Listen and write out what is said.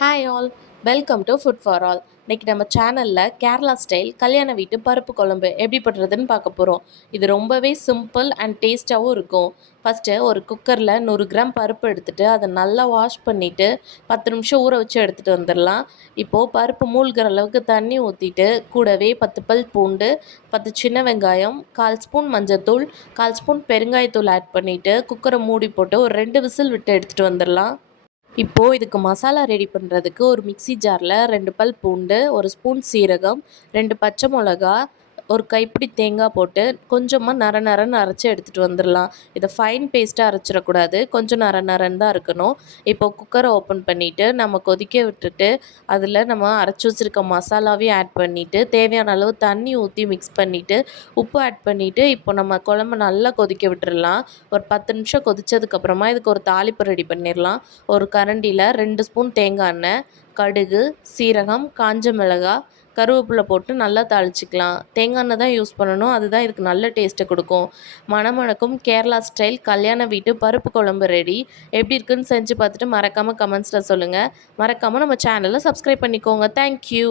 Hi all, welcome to food for all. இன்றைக்கி நம்ம சேனலில் கேரளா ஸ்டைல் கல்யாண வீட்டு பருப்பு குழம்பு எப்படி பண்ணுறதுன்னு பார்க்க போகிறோம். இது ரொம்பவே சிம்பிள் அண்ட் டேஸ்ட்டாகவும் இருக்கும். ஃபஸ்ட்டு ஒரு குக்கரில் 100 கிராம் பருப்பு எடுத்துகிட்டு அதை நல்லா வாஷ் பண்ணிவிட்டு 10 நிமிஷம் ஊற வச்சு எடுத்துகிட்டு வந்துடலாம். இப்போது பருப்பு மூழ்கிற அளவுக்கு தண்ணி ஊற்றிட்டு கூடவே 10 பல் பூண்டு, 10 சின்ன வெங்காயம், 1/4 ஸ்பூன் மஞ்சத்தூள், 1/4 ஸ்பூன் பெருங்காயத்தூள் ஆட் பண்ணிவிட்டு குக்கரை மூடி போட்டு ஒரு 2 விசில் விட்டு எடுத்துகிட்டு வந்துடலாம். இப்போது இதுக்கு மசாலா ரெடி பண்ணுறதுக்கு ஒரு மிக்ஸி ஜாரில் 2 பல் பூண்டு, 1 ஸ்பூன் சீரகம், 2 பச்சை மிளகா, ஒரு கைப்பிடி தேங்காய் போட்டு கொஞ்சமாக நர நரன்னு அரைச்சி எடுத்துகிட்டு வந்துடலாம். இதை ஃபைன் பேஸ்ட்டாக அரைச்சிடக்கூடாது, கொஞ்சம் நர நரன்னு தான் இருக்கணும். இப்போது குக்கரை ஓப்பன் பண்ணிவிட்டு நம்ம கொதிக்க விட்டுட்டு அதில் நம்ம அரைச்சி வச்சுருக்க மசாலாவையும் ஆட் பண்ணிவிட்டு தேவையான அளவு தண்ணி ஊற்றி மிக்ஸ் பண்ணிவிட்டு உப்பு ஆட் பண்ணிவிட்டு இப்போ நம்ம குழம்பு நல்லா கொதிக்க விட்டுறலாம். ஒரு 10 நிமிஷம் கொதித்ததுக்கப்புறமா இதுக்கு ஒரு தாளிப்பு ரெடி பண்ணிடலாம். ஒரு கரண்டியில் 2 ஸ்பூன் தேங்காய் எண்ணெய், கடுகு, சீரகம், காஞ்ச மிளகாய், கருவேப்பிலை போட்டு நல்லா தாளிச்சிக்கலாம். தேங்காய் எண்ணெய் தான் யூஸ் பண்ணணும், அதுதான் இதுக்கு நல்ல டேஸ்ட்டை கொடுக்கும். மணமணக்கும் கேரளா ஸ்டைல் கல்யாண வீட்டு பருப்பு குழம்பு ரெடி. எப்படி இருக்குன்னு செஞ்சு பார்த்துட்டு மறக்காமல் கமெண்ட்ஸில் சொல்லுங்கள். மறக்காமல் நம்ம சேனலை சப்ஸ்கிரைப் பண்ணிக்கோங்க. தேங்க்யூ.